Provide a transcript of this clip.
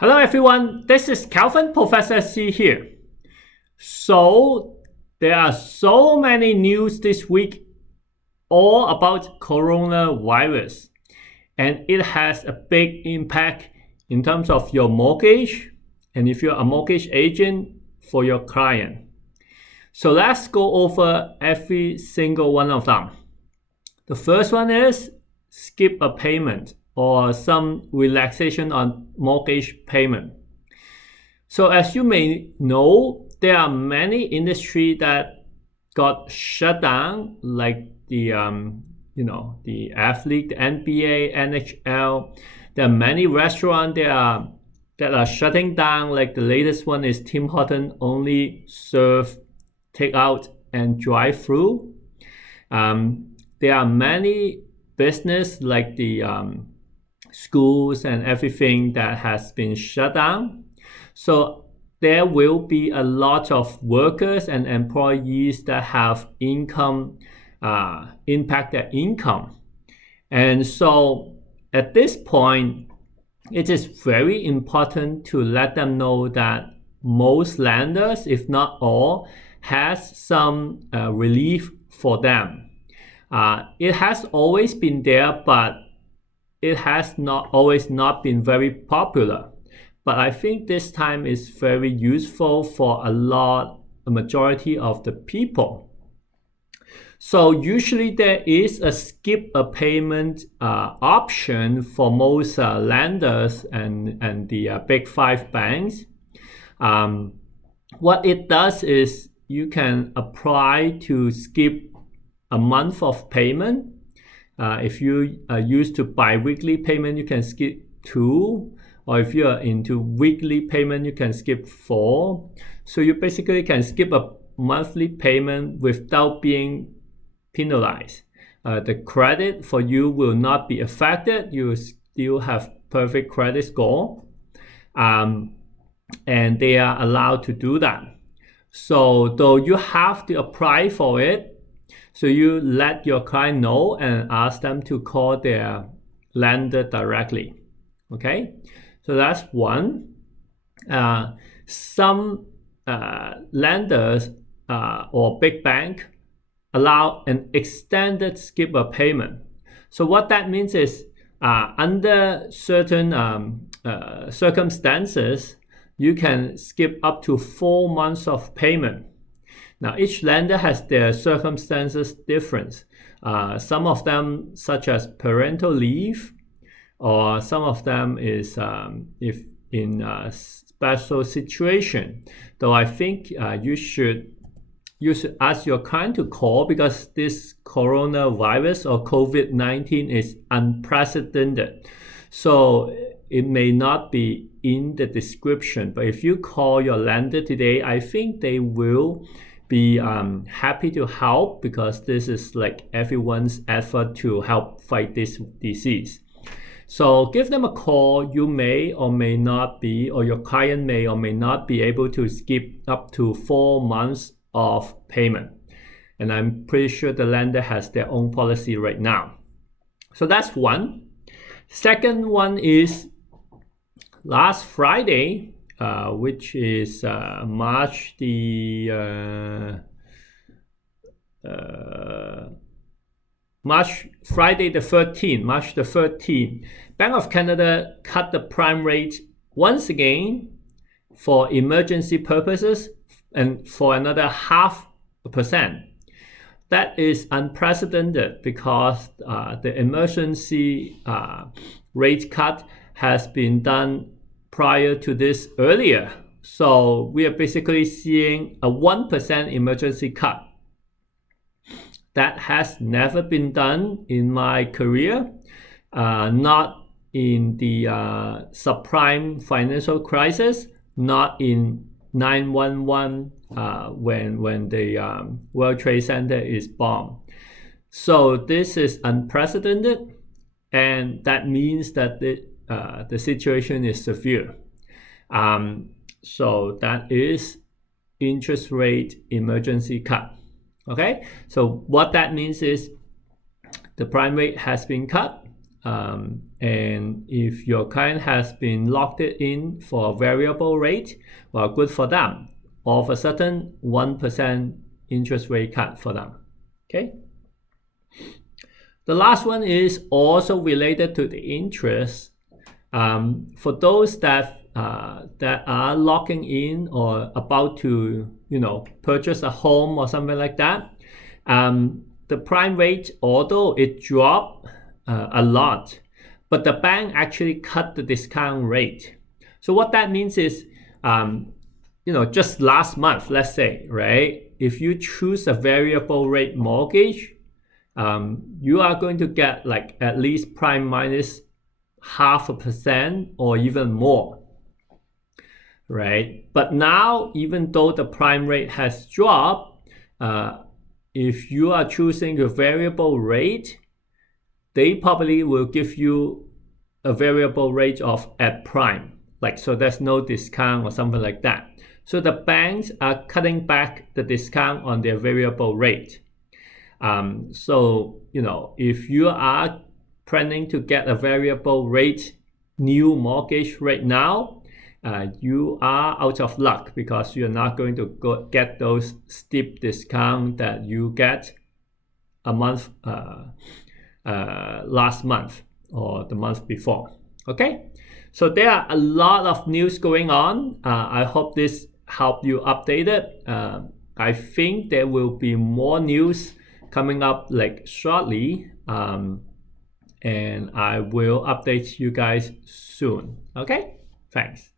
Hello everyone, this is Calvin Professor C here. So there are so many news this week all about coronavirus, and it has a big impact in terms of your mortgage and if you're a mortgage agent for your client. So let's go over every single one of them. The first one is skip a payment or some relaxation on mortgage payment. So as you may know, there are many industries that got shut down, like the athlete, the NBA, NHL. There are many restaurants that are shutting down. Like the latest one is Tim Hortons only serve takeout and drive-through. There are many business like the schools and everything that has been shut down. So there will be a lot of workers and employees that have impact their income. And so at this point, it is very important to let them know that most lenders, if not all, has some relief for them. It has always been there, but it has not always not been very popular. But I think this time is very useful for a majority of the people. So usually there is a skip a payment option for most lenders and the big five banks. What it does is you can apply to skip a month of payment. If you are used to bi-weekly payment, you can skip 2. Or if you are into weekly payment, you can skip 4. So you basically can skip a monthly payment without being penalized. The credit for you will not be affected. You still have perfect credit score. And they are allowed to do that. So though you have to apply for it, so you let your client know and ask them to call their lender directly. Okay, so that's one. Some lenders or big bank allow an extended skip a payment. So what that means is under certain circumstances, you can skip up to 4 months of payment. Now, each lender has their circumstances different. Some of them, such as parental leave, or some of them is if in a special situation. Though I think you should ask your client to call, because this coronavirus or COVID-19 is unprecedented. So it may not be in the description, but if you call your lender today, I think they will be happy to help, because this is like everyone's effort to help fight this disease. So give them a call. You may or may not be, or your client may or may not be able to skip up to 4 months of payment. And I'm pretty sure the lender has their own policy right now. So that's one. Second one is last Friday, which is March the 13th, Bank of Canada cut the prime rate once again for emergency purposes and for another 0.5%. That is unprecedented, because the emergency rate cut has been done prior to this earlier. So we are basically seeing a 1% emergency cut. That has never been done in my career, not in the subprime financial crisis, not in 9/11 when the World Trade Center is bombed. So this is unprecedented, and that means that the situation is severe. So that is interest rate emergency cut. Okay, so what that means is the prime rate has been cut, and if your client has been locked in for a variable rate, well, good for them. All of a sudden, 1% interest rate cut for them. Okay. The last one is also related to the interest. For those that are locking in or about to, purchase a home or something like that, the prime rate, although it dropped a lot, but the bank actually cut the discount rate. So what that means is, just last month, let's say, right? If you choose a variable rate mortgage, you are going to get like at least prime minus 0.5% or even more, right? But now, even though the prime rate has dropped, if you are choosing a variable rate, they probably will give you a variable rate of at prime, so there's no discount or something like that. So the banks are cutting back the discount on their variable rate. So if you are planning to get a variable rate new mortgage right now, you are out of luck, because you're not going to get those steep discounts that you get a month last month or the month before. Okay, so there are a lot of news going on. I hope this helped you updated. I think there will be more news coming up shortly, and I will update you guys soon. Okay, thanks.